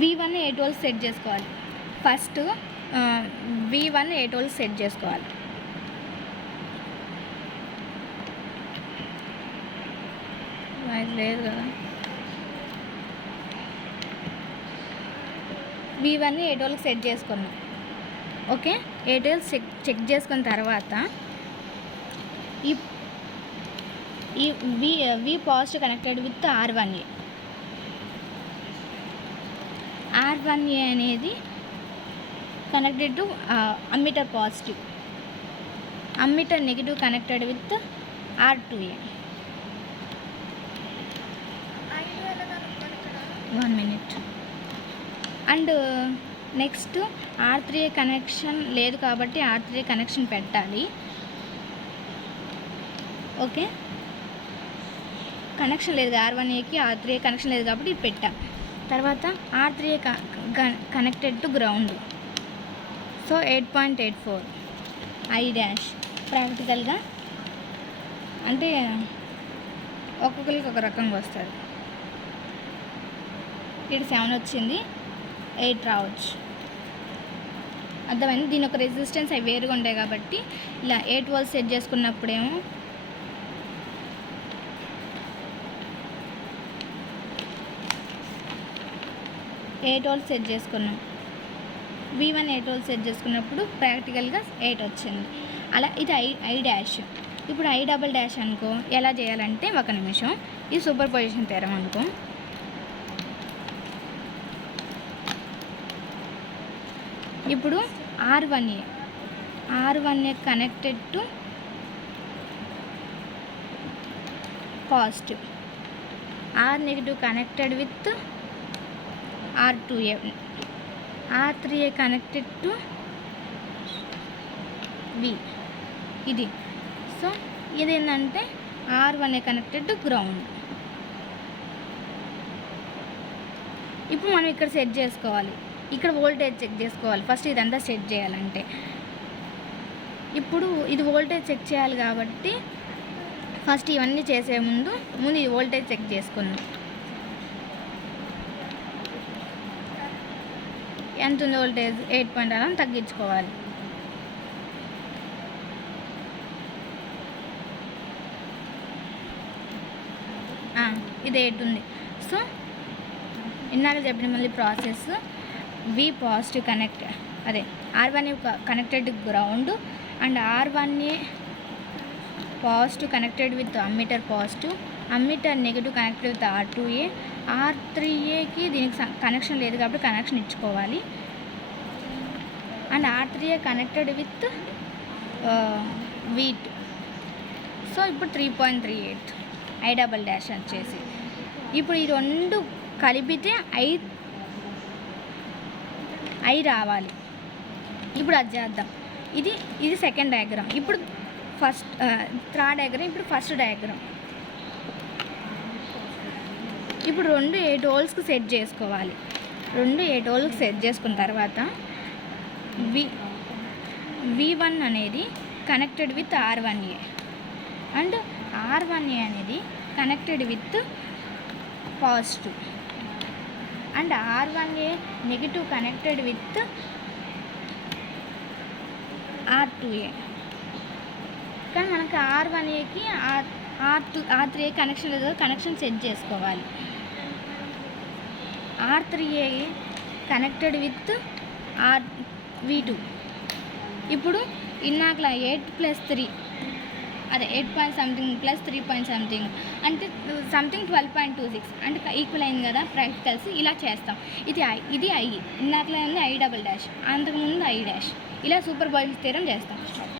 V1 8 set చేసుకోవాలి. First V1 8 set చేసుకోవాలి. లేదు కదా, V1 8 సెట్ చేసుకున్నాం. ఓకే, 8 చెక్ చేసుకున్న తర్వాత ఈ V positive connected with R1A. R1A అనేది connected to ammeter positive, ammeter negative connected with R2A. 1 minute. And next R3A connection లేదు కాబట్టి R3A కనెక్షన్ పెట్టాలి. ఓకే, కనెక్షన్ లేదు R1Aకి, R3A కనెక్షన్ లేదు కాబట్టి ఇది పెట్టాం. తర్వాత R3A connected to ground. So 8.84 I' ప్రాక్టికల్గా అంటే ఒక్కొక్కరికి ఒక రకంగా వస్తుంది. ఇక్కడ 7 వచ్చింది, 8 రావచ్చు. అర్థమైంది. దీని ఒక రెసిస్టెన్స్ అవి వేరుగా ఉంటాయి కాబట్టి ఇలా 8 volts సెట్ చేసుకున్నప్పుడేమో సెట్ చేసుకున్నాం. V1 8 సెట్ చేసుకున్నప్పుడు ప్రాక్టికల్గా 8 వచ్చింది. అలా ఇది I'. ఇప్పుడు I" అనుకో ఎలా చేయాలంటే, ఒక నిమిషం, ఇది సూపర్ పొజిషన్ థీరం అనుకో. ఇప్పుడు R1A connected to positive, R negative connected with R2A, R3A connected to V. ఇది సో ఇదేంటంటే R1A కనెక్టెడ్ టు గ్రౌండ్. ఇప్పుడు మనం ఇక్కడ సెట్ చేసుకోవాలి, ఇక్కడ వోల్టేజ్ చెక్ చేసుకోవాలి. ఫస్ట్ ఇదంతా సెట్ చేయాలంటే ఇప్పుడు ఇది వోల్టేజ్ చెక్ చేయాలి కాబట్టి ఫస్ట్ ఇవన్నీ చేసే ముందు ఈ వోల్టేజ్ చెక్ చేసుకుందాం. ఎంత ఉంది వోల్టేజ్? 8 అలా తగ్గించుకోవాలి. ఇది 8 ఉంది. సో ఇందాక చెప్పిన మళ్ళీ process, V positive R1A connected ground and R1A positive connected with ammeter positive, ammeter negative connected with R2A, R3Aకి దీనికి కనెక్షన్ లేదు కాబట్టి కనెక్షన్ ఇచ్చుకోవాలి. And R3A connected with V2. So ఇప్పుడు 3.38 I" వచ్చేసి. ఇప్పుడు ఈ రెండు కలిపితే I రావాలి. ఇప్పుడు అది చేద్దాం. ఇది సెకండ్ డయాగ్రామ్. ఇప్పుడు థర్డ్ డయాగ్రామ్. ఇప్పుడు ఫస్ట్ డయాగ్రామ్. ఇప్పుడు 2 8 voltsకి సెట్ చేసుకోవాలి. 2 8 voltsకి సెట్ చేసుకున్న తర్వాత V1 అనేది connected with R1A and R1A అనేది connected with positive and R1A negative connected with R2A. కానీ మనకు R1Aకి R3A కనెక్షన్ లేదు, కనెక్షన్ సెట్ చేసుకోవాలి. R3A connected with V2. ఇప్పుడు ఇన్నాకలా 8+3 అదే 8.something + 3.something అంటే సంథింగ్ 12.26 అంటే ఈక్వల్ అయింది కదా. ప్రాక్టికల్స్ ఇలా చేస్తాం. ఇది I, ఇన్నాకలా ఉంది I', అంతకుముందు I'. ఇలా సూపర్ పొజిషన్ థీరం చేస్తాం.